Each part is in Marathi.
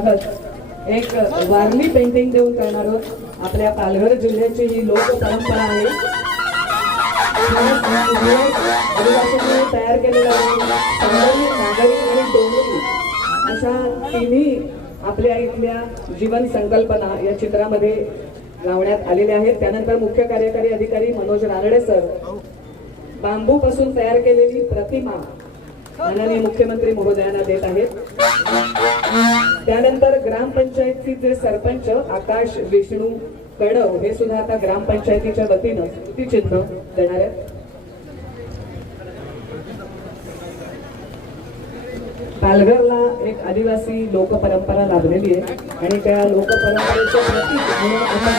आहोत. एक वारली पेंटिंग देऊन करणार आहोत. आपल्या पालघर जिल्ह्याची ही लोक परंपरा आहे. आदिवासींनी तयार केलेला नागरी आणि डोंगरी अशा तिन्ही आपल्या इथल्या जीवन संकल्पना या चित्रामध्ये लावण्यात आलेल्या आहेत. त्यानंतर मुख्य कार्यकारी अधिकारी मनोज रानडे सर. बांबू पासून तयार केलेली प्रतिमा माननीय मुख्यमंत्री महोदयांना देत आहेत. त्यानंतर ग्रामपंचायतीचे सरपंच आकाश विष्णू कडव हे सुद्धा आता ग्रामपंचायतीच्या वतीनं ती चिन्ह देणार आहेत. पालघरला एक आदिवासी लोकपरंपरा लाभलेली आहे आणि त्या लोकपरंपरेचं प्रतीक म्हणून आपण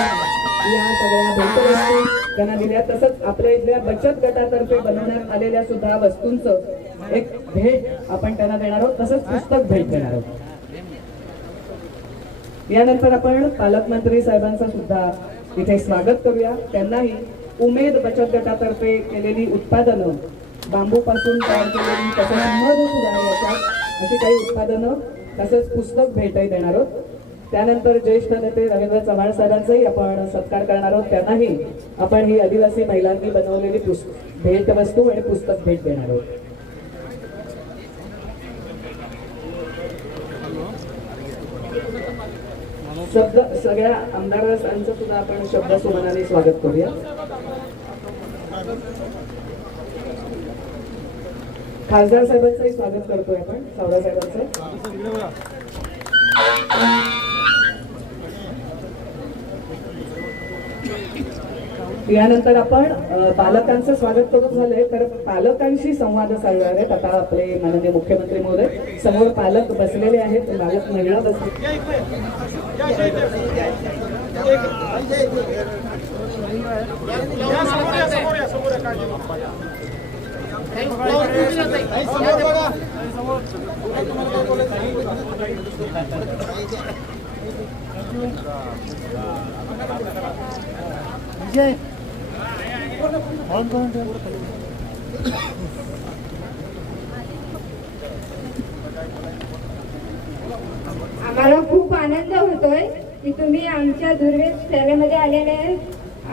या सगळ्या भेटवस्तू त्यांना दिल्या. तसंच आपल्या इथल्या बचत गटातर्फे बनवण्यात आलेल्या सुद्धा वस्तूंचं एक भेट आपण त्यांना देणार आहोत. तसंच पुस्तक भेट देणार आहोत. यानंतर आपण पालकमंत्री साहेबांचं सुद्धा इथे स्वागत करूया. त्यांनाही उमेद बचत गटातर्फे केलेली उत्पादनं बांबूपासून तयार केलेली तसंच मध सुद्धा अशी काही उत्पादनं तसेच पुस्तक भेटही देणार आहोत. त्यानंतर ज्येष्ठ नेते रवींद्र चव्हाण साहेबांचाही आपण सत्कार करणार आहोत. त्यांनाही आपण ही आदिवासी महिलांनी बनवलेली पुस्त भेटवस्तू आणि पुस्तक भेट देणार आहोत. शब्द सगळ्या आमदारांचं सुद्धा आपण शब्द सुमनाने स्वागत करूया. खासदार साहेबांचंही स्वागत करतोय आपण सावरा साहेबांचं. यानंतर आपण पालकांचं स्वागत करून झालंय. तर पालकांशी संवाद साधणार आहेत आता आपले माननीय मुख्यमंत्री महोदय. समोर पालक बसलेले आहेत. पालक महिला बसले आम्हाला खूप आनंद होतोय की तुम्ही आमच्या दुर्वेद सेवेमध्ये आलेले आहेत.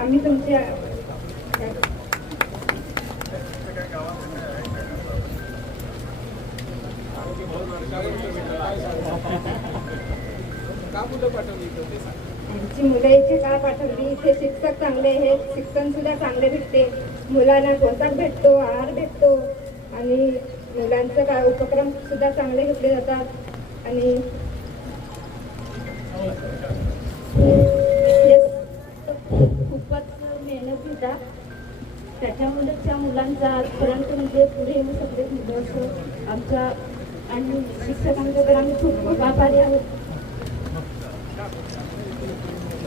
आम्ही तुमच्या आमची मुलं इथे का पाठवली इथे शिक्षक चांगले आहेत शिक्षण सुद्धा चांगले भेटते. मुलांना पोशाख भेटतो आहार भेटतो आणि मुलांचं काय उपक्रम सुद्धा चांगले घेतले जातात. आणि हे खूपच मेहनत घेतात त्याच्यामुळे त्या मुलांचा आजपर्यंत म्हणजे पुढे येऊ शकले मुलं असं आमच्या आणि तर आम्ही खूप खूप आभारी आहोत.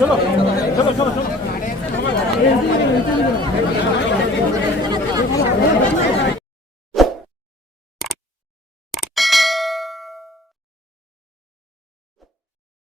चलो